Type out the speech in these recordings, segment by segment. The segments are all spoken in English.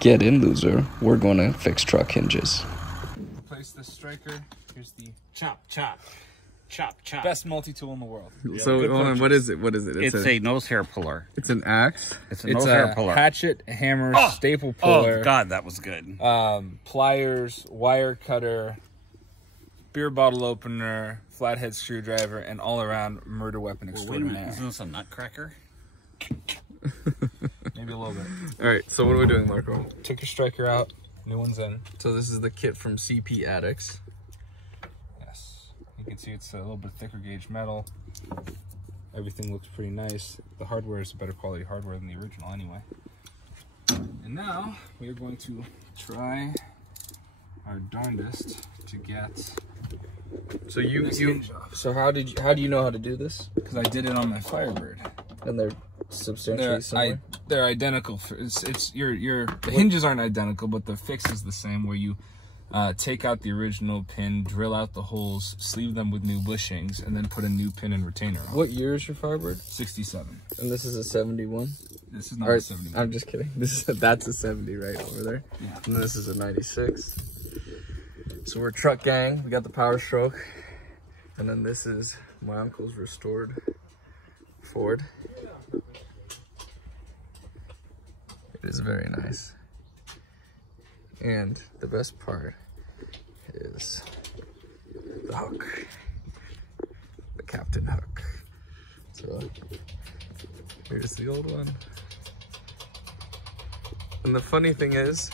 Get in, loser. We're gonna fix truck hinges. Replace the striker. Here's the Chop, chop. Chop, chop. best multi-tool in the world. So, hold on, what is it? What is it? It's a nose hair puller. It's an axe? It's a nose hair puller. Hatchet, hammer, staple puller. Oh, God, that was good. Pliers, wire cutter, beer bottle opener, flathead screwdriver, and all-around murder weapon extraordinaire. Isn't this a nutcracker? Maybe a little bit. All right, so what are we doing, Marco? Took your striker out, new one's in. So this is the kit from CP Addicts. Yes, you can see it's a little bit thicker gauge metal. Everything looks pretty nice. The hardware is a better quality hardware than the original anyway. And now we are going to try our darndest to get So So how do you know how to do this? because I did it on my Firebird. And they're substantially similar. They're identical. The hinges aren't identical, but the fix is the same. Where you take out the original pin, drill out the holes, sleeve them with new bushings, and then put a new pin and retainer on. What year is your Firebird? 67. And this is a 71. This is not a 71. I'm just kidding. That's a 70 right over there. Yeah. And this is a 96. So we're truck gang. We got the Power Stroke, and then this is my uncle's restored Ford. It is very nice. And the best part is the hook, the Captain hook. So here's the old one. And the funny thing is,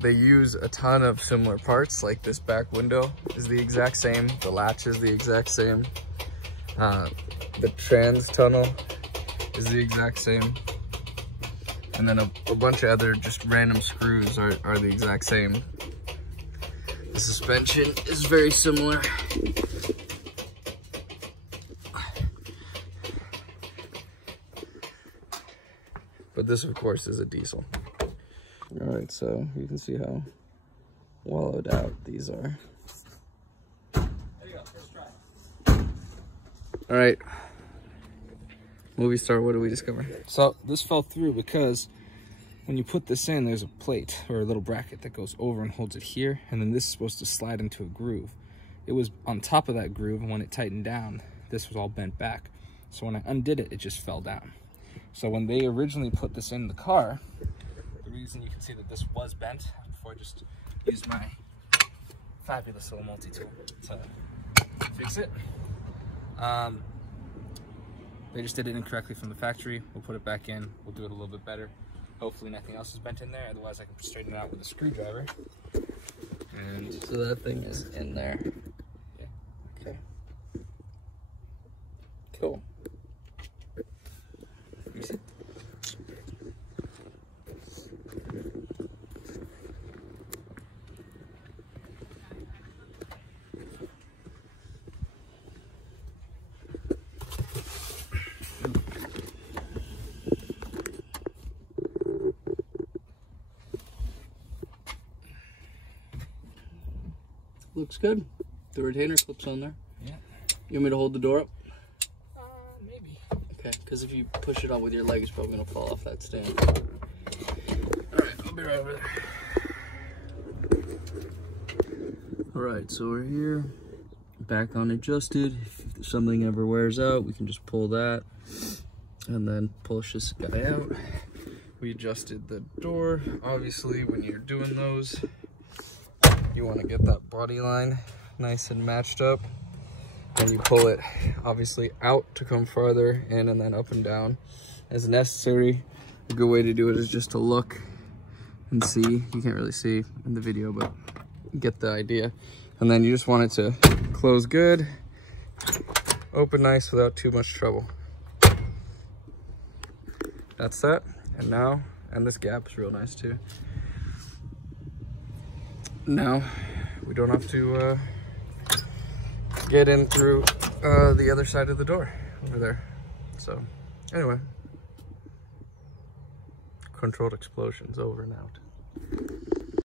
they use a ton of similar parts. Like this back window is the exact same. The latch is the exact same. The trans tunnel is the exact same. And then a bunch of other just random screws are the exact same. The suspension is very similar. But this, of course, is a diesel. All right, so you can see how wallowed out these are. There you go, first try. All right, movie star, what do we discover? So this fell through because when you put this in, there's a plate or a little bracket that goes over and holds it here, and then this is supposed to slide into a groove. It was on top of that groove, and when it tightened down, this was all bent back. So when I undid it, it just fell down. So when they originally put this in the car, the reason you can see that this was bent, before I just used my fabulous little multi-tool to fix it, they just did it incorrectly from the factory. We'll put it back in, we'll do it a little bit better. Hopefully nothing else is bent in there, otherwise I can straighten it out with a screwdriver. And So that thing is in there. yeah. Okay. Cool. Let me see. Looks good. The retainer clip's on there. Yeah. You want me to hold the door up? Maybe. Okay, because if you push it up with your leg, it's probably gonna fall off that stand. Alright, I'll be right over there. Alright, so we're here. Back on adjusted. If something ever wears out, we can just pull that and then push this guy out. We adjusted the door. Obviously, when you're doing those, you want to get that body line nice and matched up. And you pull it obviously out to come farther in, and then up and down as necessary. A good way to do it is just to look and see. You can't really see in the video, but you get the idea. And then you just want it to close good, open nice without too much trouble. That's that. And now, and this gap is real nice too. Now, we don't have to get in through the other side of the door over there. So, anyway. Controlled explosions over and out.